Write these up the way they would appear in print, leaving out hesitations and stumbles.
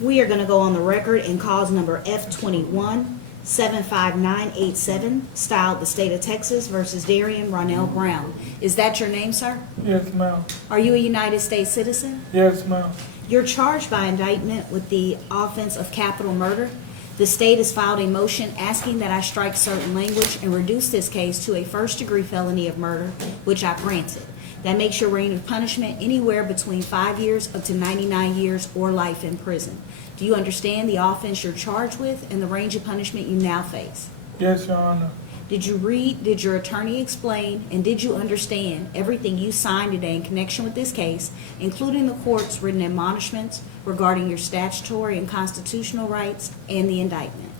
We are going to go on the record in cause number F21-75987, styled the State of Texas versus Darriynn Brown. Is that your name, sir? Yes, ma'am. Are you a United States citizen? Yes, ma'am. You're charged by indictment with the offense of capital murder. The state has filed a motion asking that I strike certain language and reduce this case to a first-degree felony of murder, which I granted. That makes your range of punishment anywhere between 5 years up to 99 years or life in prison. Do you understand the offense you're charged with and the range of punishment you now face? Yes, Your Honor. Did you read, did your attorney explain, and did you understand everything you signed today in connection with this case, including the court's written admonishments regarding your statutory and constitutional rights and the indictment?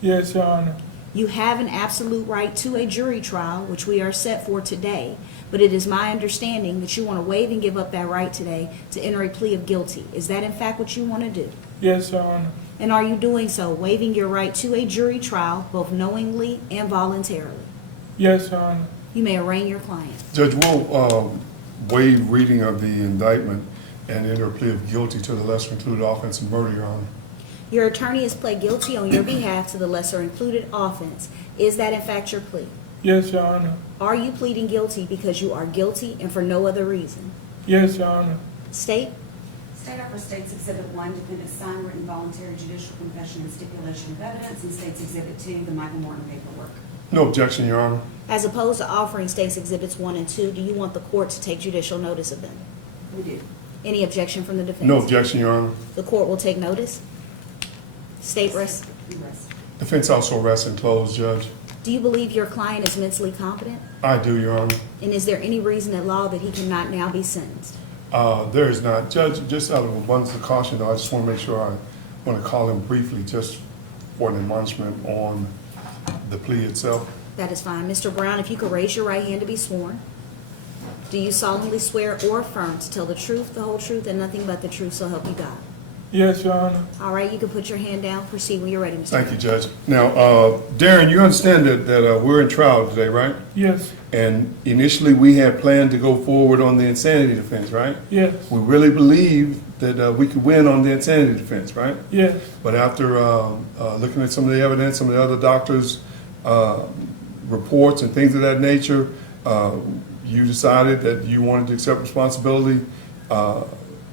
Yes, Your Honor. You have an absolute right to a jury trial, which we are set for today, but it is my understanding that you want to waive and give up that right today to enter a plea of guilty. Is that in fact what you want to do? Yes, Your Honor. And are you doing so, waiving your right to a jury trial, both knowingly and voluntarily? Yes, Your Honor. You may arraign your client. Judge, we'll waive reading of the indictment and enter a plea of guilty to the lesser included offense of murder, Your Honor. Your attorney has pled guilty on your behalf to the lesser included offense. Is that in fact your plea? Yes, Your Honor. Are you pleading guilty because you are guilty and for no other reason? Yes, Your Honor. State? State Upper States Exhibit 1, defendant's signed written voluntary judicial confession and stipulation of evidence, and States Exhibit 2, the Michael Morton paperwork. No objection, Your Honor. As opposed to offering States Exhibits 1 and 2, do you want the court to take judicial notice of them? We do. Any objection from the defense? No objection, Your Honor. The court will take notice. State rest. We rest. Defense also rests and closed, Judge. Do you believe your client is mentally competent? I do, Your Honor. And is there any reason at law that he cannot now be sentenced? There is not. Judge, just out of abundance of caution, though, I just want to make sure I want to call him briefly just for an admonishment on the plea itself. That is fine. Mr. Brown, if you could raise your right hand to be sworn. Do you solemnly swear or affirm to tell the truth, the whole truth, and nothing but the truth, so help you God? Yes, Your Honor. All right, you can put your hand down. Proceed when you're ready, Mr. Thank you, Judge. Now, Darriynn, you understand that we're in trial today, right? Yes. And initially, we had planned to go forward on the insanity defense, right? Yes. We really believed that we could win on the insanity defense, right? Yes. But after looking at some of the evidence, some of the other doctors' reports and things of that nature, you decided that you wanted to accept responsibility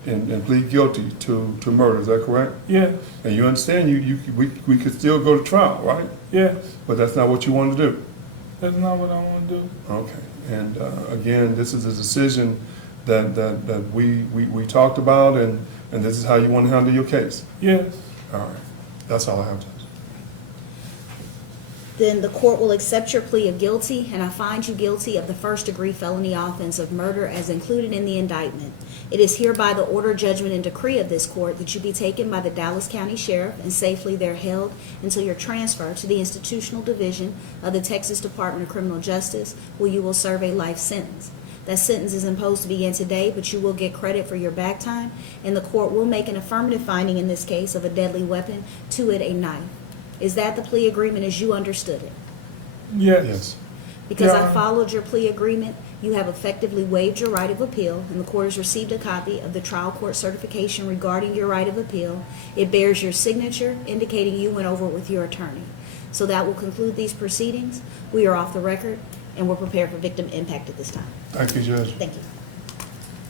and plead guilty to murder. Is that correct? Yes. And you understand we could still go to trial, right? Yes. But that's not what you want to do. That's not what I want to do. Okay. And again, this is a decision that we talked about, and this is how you want to handle your case. Yes. All right. That's all I have, Judge. Then the court will accept your plea of guilty, and I find you guilty of the first-degree felony offense of murder as included in the indictment. It is hereby the order, judgment, and decree of this court that you be taken by the Dallas County Sheriff and safely there held until your transfer to the Institutional Division of the Texas Department of Criminal Justice, where you will serve a life sentence. That sentence is imposed to begin today, but you will get credit for your back time, and the court will make an affirmative finding in this case of a deadly weapon, to it a knife. Is that the plea agreement as you understood it? Yes. Yes. Because Yeah. I followed your plea agreement, you have effectively waived your right of appeal, and the court has received a copy of the trial court certification regarding your right of appeal. It bears your signature, indicating you went over it with your attorney. So that will conclude these proceedings. We are off the record, and we're prepared for victim impact at this time. Thank you, Judge. Thank you.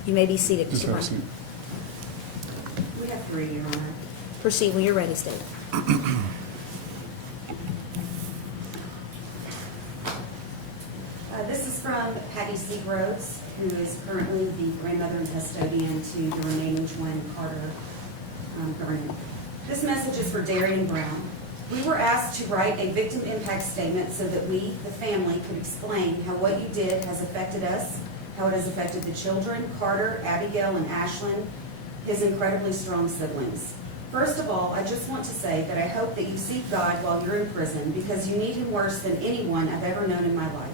You may be seated, Just Mr. have a Brown. seat. We have 3, Your Honor. Proceed when you're ready, State. This is from Patty Seagroves, who is currently the grandmother and custodian to the remaining twin, Carter Darriynn. This message is for Darriynn Brown. We were asked to write a victim impact statement so that we, the family, could explain how what you did has affected us, how it has affected the children, Carter, Abigail, and Ashlyn, his incredibly strong siblings. First of all, I just want to say that I hope that you seek God while you're in prison, because you need Him worse than anyone I've ever known in my life.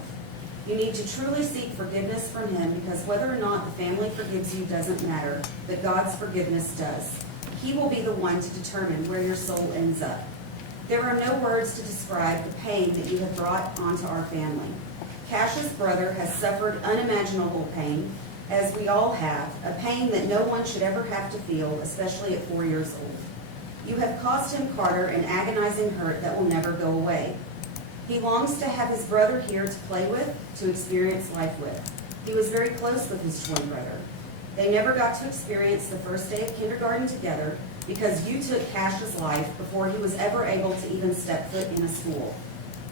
You need to truly seek forgiveness from Him, because whether or not the family forgives you doesn't matter, but God's forgiveness does. He will be the one to determine where your soul ends up. There are no words to describe the pain that you have brought onto our family. Cash's brother has suffered unimaginable pain, as we all have, a pain that no one should ever have to feel, especially at 4 years old. caused him, Carter, an agonizing hurt that will never go away. He longs to have his brother here to play with, to experience life with. He was very close with his twin brother. They never got to experience the first day of kindergarten together because you took Cash's life before he was ever able to even step foot in a school.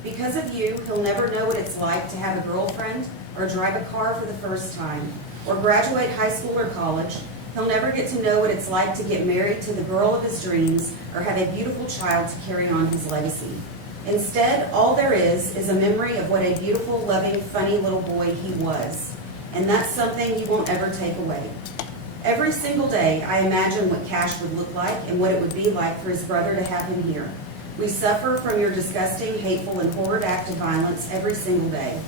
Because of you, he'll never know what it's like to have a girlfriend or drive a car for the first time or graduate high school or college. He'll never get to know what it's like to get married to the girl of his dreams or have a beautiful child to carry on his legacy. Instead, all there is a memory of what a beautiful, loving, funny little boy he was. And that's something you won't ever take away. Every single day, I imagine what Cash would look like and what it would be like for his brother to have him here. We suffer from your disgusting, hateful, and horrid act of violence every single day.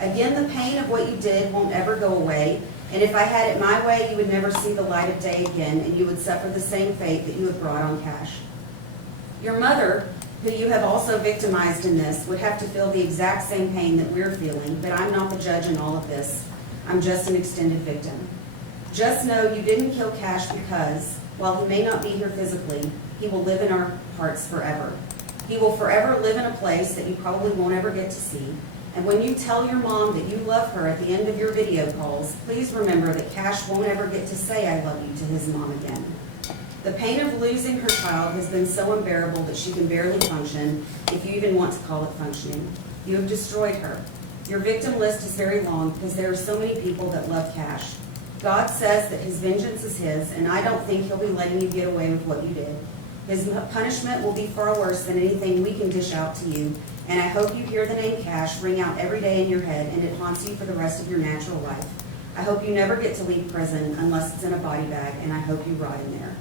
Again, the pain of what you did won't ever go away, and if I had it my way, you would never see the light of day again, and you would suffer the same fate that you have brought on Cash. Your mother, who you have also victimized in this, would have to feel the exact same pain that we're feeling, but I'm not the judge in all of this. I'm just an extended victim. Just know you didn't kill Cash because, while he may not be here physically, he will live in our hearts forever. He will forever live in a place that you probably won't ever get to see. And when you tell your mom that you love her at the end of your video calls, please remember that Cash won't ever get to say I love you to his mom again. The pain of losing her child has been so unbearable that she can barely function, if you even want to call it functioning. You have destroyed her. Your victim list is very long because there are so many people that love Cash. God says that his vengeance is his, and I don't think he'll be letting you get away with what you did. His punishment will be far worse than anything we can dish out to you, and I hope you hear the name Cash ring out every day in your head and it haunts you for the rest of your natural life. I hope you never get to leave prison unless it's in a body bag, and I hope you rot in there.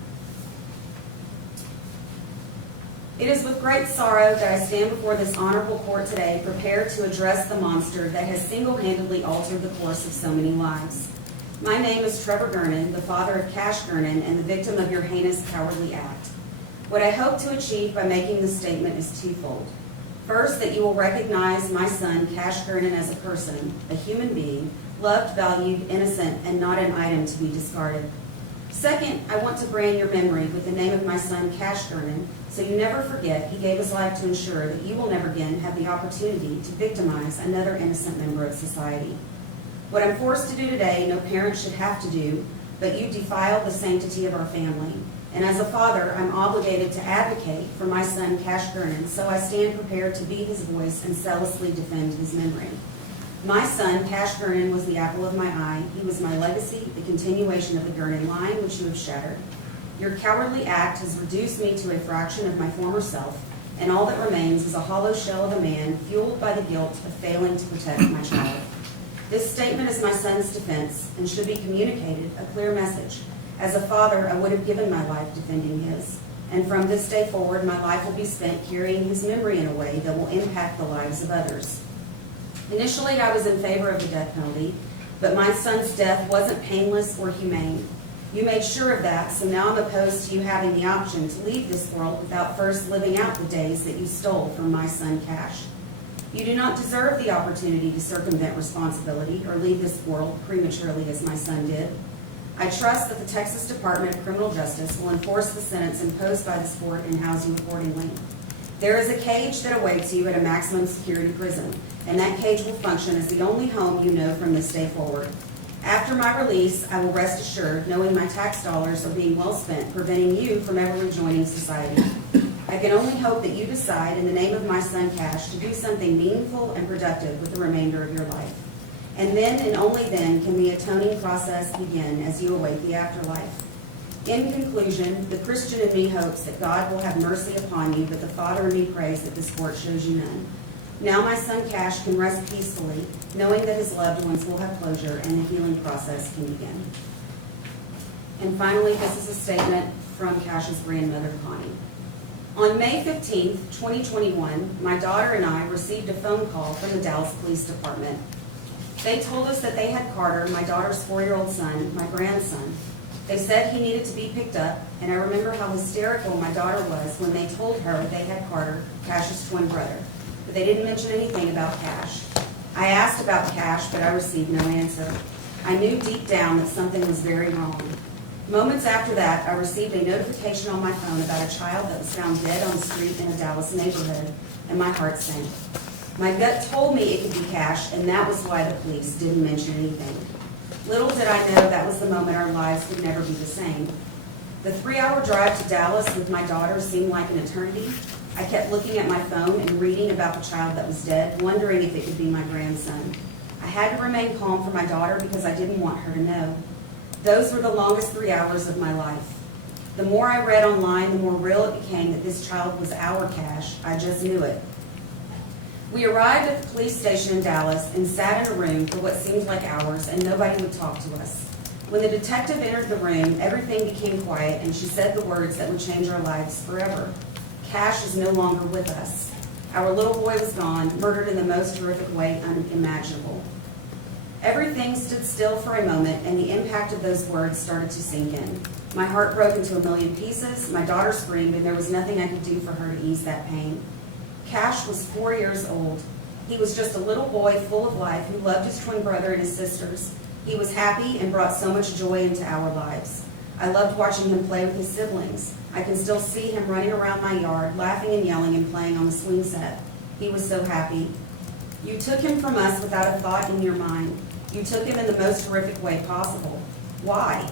It is with great sorrow that I stand before this honorable court today, prepared to address the monster that has single-handedly altered the course of so many lives. My name is Trevor Gernon, the father of Cash Gernon and the victim of your heinous, cowardly act. What I hope to achieve by making this statement is twofold. First, that you will recognize my son, Cash Gernon, as a person, a human being, loved, valued, innocent, and not an item to be discarded. Second, I want to brand your memory with the name of my son, Cash Gernon, so you never forget he gave his life to ensure that you will never again have the opportunity to victimize another innocent member of society. What I'm forced to do today, no parent should have to do, but you defiled the sanctity of our family. And as a father, I'm obligated to advocate for my son, Cash Gernon, so I stand prepared to be his voice and zealously defend his memory. My son, Cash Gernon, was the apple of my eye. He was my legacy, the continuation of the Gernon line, which you have shattered. Your cowardly act has reduced me to a fraction of my former self, and all that remains is a hollow shell of a man fueled by the guilt of failing to protect my child. This statement is my son's defense and should be communicated a clear message. As a father, I would have given my life defending his. And from this day forward, my life will be spent carrying his memory in a way that will impact the lives of others. Initially, I was in favor of the death penalty, but my son's death wasn't painless or humane. You made sure of that, so now I'm opposed to you having the option to leave this world without first living out the days that you stole from my son, Cash. You do not deserve the opportunity to circumvent responsibility or leave this world prematurely as my son did. I trust that the Texas Department of Criminal Justice will enforce the sentence imposed by this court and house you accordingly. There is a cage that awaits you at a maximum security prison, and that cage will function as the only home you know from this day forward. After my release, I will rest assured, knowing my tax dollars are being well spent, preventing you from ever rejoining society. I can only hope that you decide, in the name of my son Cash, to do something meaningful and productive with the remainder of your life. And then and only then can the atoning process begin as you await the afterlife. In conclusion, the Christian in me hopes that God will have mercy upon you, but the Father in me prays that this court shows you none. Now my son Cash can rest peacefully, knowing that his loved ones will have closure and the healing process can begin. And finally, this is a statement from Cash's grandmother, Connie. On May 15, 2021, my daughter and I received a phone call from the Dallas Police Department. They told us that they had Carter, my daughter's 4-year-old son, my grandson. They said he needed to be picked up, and I remember how hysterical my daughter was when they told her they had Carter, Cash's twin brother. But they didn't mention anything about Cash. I asked about Cash, but I received no answer. I knew deep down that something was very wrong. Moments after that, I received a notification on my phone about a child that was found dead on the street in a Dallas neighborhood, and my heart sank. My gut told me it could be Cash, and that was why the police didn't mention anything. Little did I know that was the moment our lives would never be the same. The 3-hour drive to Dallas with my daughter seemed like an eternity. I kept looking at my phone and reading about the child that was dead, wondering if it could be my grandson. I had to remain calm for my daughter because I didn't want her to know. Those were the longest 3 hours of my life. The more I read online, the more real it became that this child was our Cash. I just knew it. We arrived at the police station in Dallas and sat in a room for what seemed like hours, and nobody would talk to us. When the detective entered the room, everything became quiet, and she said the words that would change our lives forever. Cash is no longer with us. Our little boy was gone, murdered in the most horrific way unimaginable. Everything stood still for a moment, and the impact of those words started to sink in. My heart broke into a million pieces, my daughter screamed, and there was nothing I could do for her to ease that pain. Cash was 4 years old. He was just a little boy full of life who loved his twin brother and his sisters. He was happy and brought so much joy into our lives. I loved watching him play with his siblings. I can still see him running around my yard, laughing and yelling and playing on the swing set. He was so happy. You took him from us without a thought in your mind. You took him in the most horrific way possible. Why?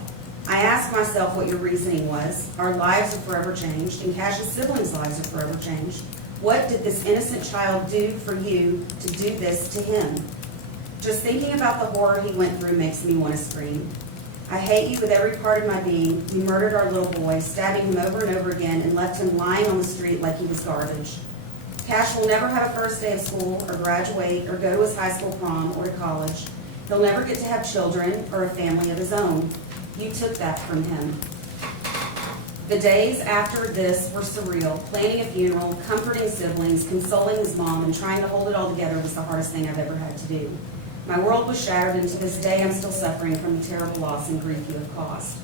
I asked myself what your reasoning was. Our lives are forever changed, and Cash's siblings' lives are forever changed. What did this innocent child do for you to do this to him? Just thinking about the horror he went through makes me want to scream. I hate you with every part of my being. You murdered our little boy, stabbing him over and over again, and left him lying on the street like he was garbage. Cash will never have a first day of school, or graduate, or go to his high school prom, or to college. He'll never get to have children or a family of his own. You took that from him. The days after this were surreal. Planning a funeral, comforting siblings, consoling his mom, and trying to hold it all together was the hardest thing I've ever had to do. My world was shattered, and to this day I'm still suffering from the terrible loss and grief you have caused.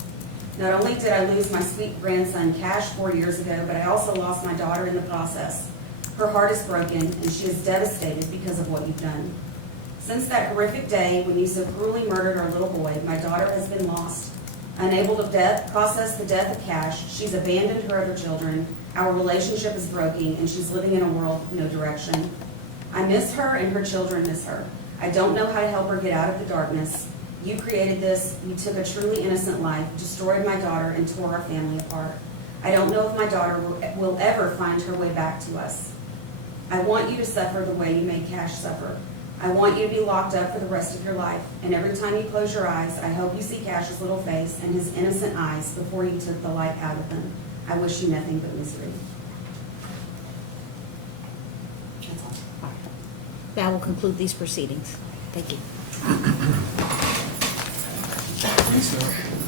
Not only did I lose my sweet grandson Cash 4 years ago, but I also lost my daughter in the process. Her heart is broken, and she is devastated because of what you've done. Since that horrific day when you so cruelly murdered our little boy, my daughter has been lost. Unable to process the death of Cash, she's abandoned her other children, our relationship is broken, and she's living in a world with no direction. I miss her, and her children miss her. I don't know how to help her get out of the darkness. You created this, you took a truly innocent life, destroyed my daughter, and tore our family apart. I don't know if my daughter will ever find her way back to us. I want you to suffer the way you made Cash suffer. I want you to be locked up for the rest of your life, and every time you close your eyes, I hope you see Cash's little face and his innocent eyes before you took the light out of him. I wish you nothing but misery. That's all. That will conclude these proceedings. Thank you. Lisa?